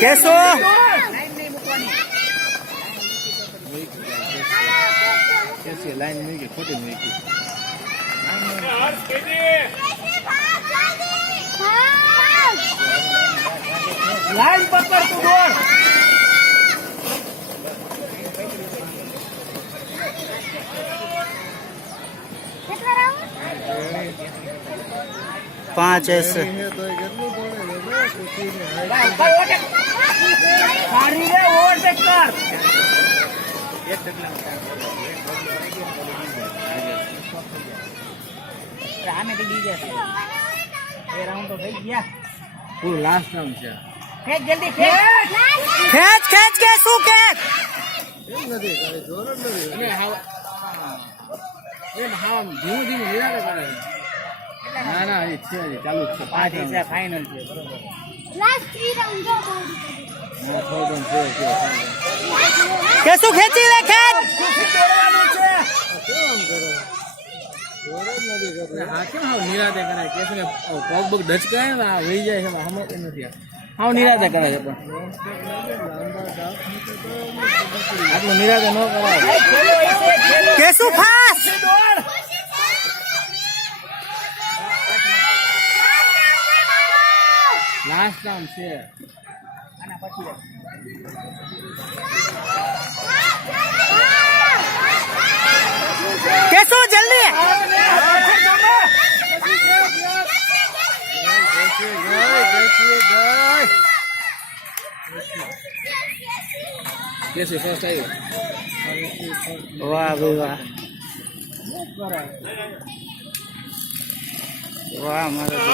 કેસો લાઈન મૂકી ખોટી મૂકી લાઈન પકડ તું દોડ 5 એસ ગાડી રે ઓવરટેક કર આને તો ડીજે છે એ રાઉન્ડ તો થઈ ગયા પૂરું લાસ્ટ રાઉન્ડ છે ખેંચ જલ્દી ખેંચ ખેંચ કે શું ખેંચ એમ નથી કરે જોર જ નથી એટલે હા ધીમે ધીમે નિરાતે કરે ના ના એ છે ચાલુ જ છે 5 છે ફાઇનલ છે બરોબર લાસ્ટ 3 રાઉન્ડ જો હા થોડું છે કેસું ખેંચી લે ખેંચ દોડવાનું છે કેમ કરે જોર જ નથી કરે હા કેમ હાવ નિરાતે કરે કે છે પગ બગ ડચકાય ને આ વહી જાય છે સમજતું નથી હાવ નિરાતે કરે છે પણ આટલું નિરાતે ન કરાય કેસું ફાસ દોડ લાસ્ટ રાઉન્ડ છે આના પછી કેસું જલ્દી કેસી ફર્સ્ટ આવ્યું વાહ ભાઈ વાહ વાહ મારા